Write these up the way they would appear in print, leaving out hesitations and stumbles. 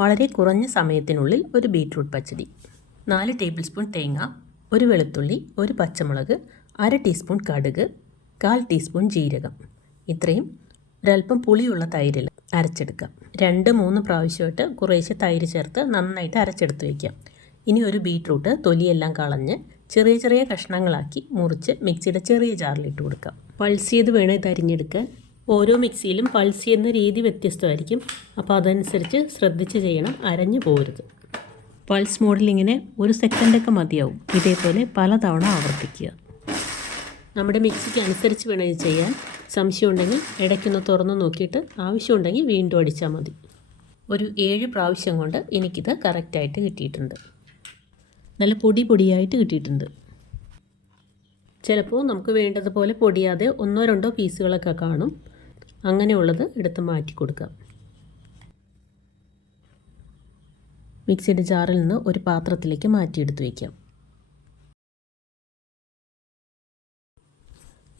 വളരെ കുറഞ്ഞ സമയത്തിനുള്ളിൽ ഒരു ബീറ്റ്റൂട്ട് പച്ചടി. 4 ടേബിൾ സ്പൂൺ തേങ്ങ, 1 വെളുത്തുള്ളി, 1 പച്ചമുളക്, 1/2 ടീസ്പൂൺ കടുക്, 1/4 ടീസ്പൂൺ ജീരകം. ഇത്രയും ഒരല്പം പുളിയുള്ള തൈരിൽ അരച്ചെടുക്കാം. 2-3 പ്രാവശ്യമായിട്ട് കുറേശ്ശെ തൈര് ചേർത്ത് നന്നായിട്ട് അരച്ചെടുത്ത് വയ്ക്കാം. ഇനി ഒരു ബീറ്റ്റൂട്ട് തൊലിയെല്ലാം കളഞ്ഞ് ചെറിയ ചെറിയ കഷ്ണങ്ങളാക്കി മുറിച്ച് മിക്സിയുടെ ചെറിയ ജാറിലിട്ട് കൊടുക്കാം. പൾസ് ചെയ്ത് വേണം ഇത് അരിഞ്ഞെടുക്കാൻ. ഓരോ മിക്സിയിലും പൾസ് ചെയ്യുന്ന രീതി വ്യത്യസ്തമായിരിക്കും. അപ്പോൾ അതനുസരിച്ച് ശ്രദ്ധിച്ച് ചെയ്യണം, അരഞ്ഞു പോകരുത്. പൾസ് മോഡിൽ ഇങ്ങനെ 1 സെക്കൻഡൊക്കെ മതിയാവും. ഇതേപോലെ പലതവണ ആവർത്തിക്കുക. നമ്മുടെ മിക്സിക്ക് അനുസരിച്ച് വേണം ഇത് ചെയ്യാൻ. സംശയം ഉണ്ടെങ്കിൽ ഇടയ്ക്കൊന്ന് തുറന്ന് നോക്കിയിട്ട് ആവശ്യമുണ്ടെങ്കിൽ വീണ്ടും അടിച്ചാൽ മതി. ഒരു 7 പ്രാവശ്യം കൊണ്ട് എനിക്കിത് കറക്റ്റായിട്ട് കിട്ടിയിട്ടുണ്ട്. നല്ല പൊടിയായിട്ട് കിട്ടിയിട്ടുണ്ട്. ചിലപ്പോൾ നമുക്ക് വേണ്ടതുപോലെ പൊടിയാതെ 1-2 പീസുകളൊക്കെ കാണും. അങ്ങനെയുള്ളത് എടുത്ത് മാറ്റി കൊടുക്കാം. മിക്സിയുടെ ജാറിൽ നിന്ന് ഒരു പാത്രത്തിലേക്ക് മാറ്റിയെടുത്ത് വയ്ക്കാം.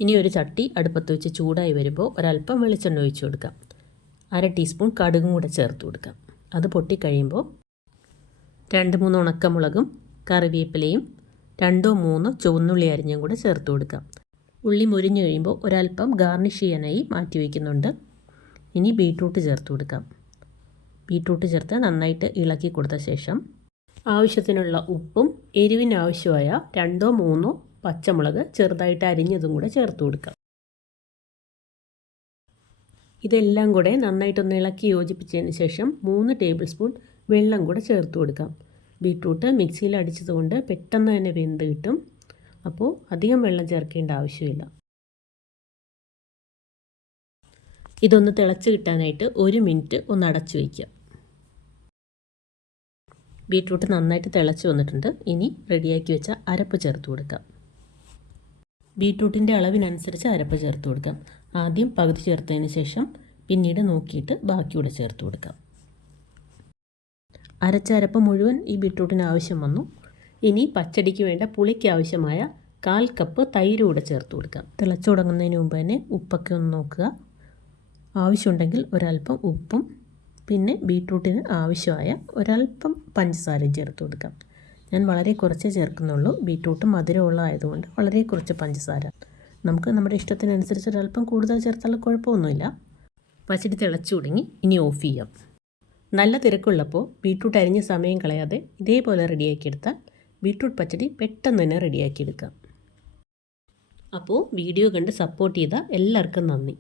ഇനി ഒരു ചട്ടി അടുപ്പത്ത് വെച്ച് ചൂടായി വരുമ്പോൾ ഒരല്പം വെളിച്ചെണ്ണ ഒഴിച്ച് കൊടുക്കാം. 1/2 ടീസ്പൂൺ കടുകും കൂടെ ചേർത്ത് കൊടുക്കാം. അത് പൊട്ടിക്കഴിയുമ്പോൾ 2-3 ഉണക്കമുളകും കറിവേപ്പിലയും 2-3 ചുവന്നുള്ളി അരിഞ്ഞും കൂടെ ചേർത്ത് കൊടുക്കാം. ഉള്ളി മുരിഞ്ഞു കഴിയുമ്പോൾ ഒരല്പം ഗാർണിഷ് ചെയ്യാനായി മാറ്റി വയ്ക്കുന്നുണ്ട്. ഇനി ബീറ്റ്റൂട്ട് ചേർത്ത് കൊടുക്കാം. ബീറ്റ്റൂട്ട് ചേർത്ത് നന്നായിട്ട് ഇളക്കി കൊടുത്ത ശേഷം ആവശ്യത്തിനുള്ള ഉപ്പും എരിവിനാവശ്യമായ 2-3 പച്ചമുളക് ചെറുതായിട്ട് അരിഞ്ഞതും കൂടെ ചേർത്ത് കൊടുക്കാം. ഇതെല്ലാം കൂടെ നന്നായിട്ടൊന്ന് ഇളക്കി യോജിപ്പിച്ചതിന് ശേഷം 3 ടേബിൾ സ്പൂൺ വെള്ളം കൂടെ ചേർത്ത് കൊടുക്കാം. ബീറ്റ്റൂട്ട് മിക്സിയിൽ അടിച്ചതുകൊണ്ട് പെട്ടെന്ന് തന്നെ വെന്ത് കിട്ടും. അപ്പോൾ അധികം വെള്ളം ചേർക്കേണ്ട ആവശ്യമില്ല. ഇതൊന്ന് തിളച്ച് കിട്ടാനായിട്ട് 1 മിനിറ്റ് ഒന്ന് അടച്ചു വയ്ക്കാം. ബീറ്റ്റൂട്ട് നന്നായിട്ട് തിളച്ച് വന്നിട്ടുണ്ട്. ഇനി റെഡിയാക്കി വെച്ച അരപ്പ് ചേർത്ത് കൊടുക്കാം. ബീറ്റ്റൂട്ടിൻ്റെ അളവിനനുസരിച്ച് അരപ്പ് ചേർത്ത് കൊടുക്കാം. ആദ്യം പകുതി ചേർത്തതിന് ശേഷം പിന്നീട് നോക്കിയിട്ട് ബാക്കിയൂടെ ചേർത്ത് കൊടുക്കാം. അരച്ച അരപ്പ് മുഴുവൻ ഈ ബീറ്റ്റൂട്ടിന് ആവശ്യം വന്നു. ഇനി പച്ചടിക്ക് വേണ്ട പുളിക്ക് ആവശ്യമായ 1/4 കപ്പ് തൈര് കൂടെ ചേർത്ത് കൊടുക്കാം. തിളച്ചു തുടങ്ങുന്നതിന് മുമ്പ് തന്നെ ഉപ്പൊക്കെ ഒന്ന് നോക്കുക. ആവശ്യമുണ്ടെങ്കിൽ ഒരല്പം ഉപ്പും പിന്നെ ബീറ്റ്റൂട്ടിന് ആവശ്യമായ ഒരല്പം പഞ്ചസാരയും ചേർത്ത് കൊടുക്കാം. ഞാൻ വളരെ കുറച്ചേ ചേർക്കുന്നുള്ളൂ. ബീറ്റ്റൂട്ട് മധുരമുള്ളതായതുകൊണ്ട് വളരെ കുറച്ച് പഞ്ചസാര. നമുക്ക് നമ്മുടെ ഇഷ്ടത്തിനനുസരിച്ച് ഒരല്പം കൂടുതൽ ചേർത്താൽ കുഴപ്പമൊന്നുമില്ല. പച്ചടി തിളച്ചു തുടങ്ങി. ഇനി ഓഫ് ചെയ്യാം. നല്ല തിരക്കുള്ളപ്പോൾ ബീറ്റ്റൂട്ട് അരിഞ്ഞ് സമയം കളയാതെ ഇതേപോലെ റെഡിയാക്കിയെടുത്താൽ ബീറ്റ്റൂട്ട് പച്ചടി പെട്ടെന്ന് തന്നെ റെഡിയാക്കിയെടുക്കാം. അപ്പോൾ വീഡിയോ കണ്ട് സപ്പോർട്ട് ചെയ്ത എല്ലാവർക്കും നന്ദി.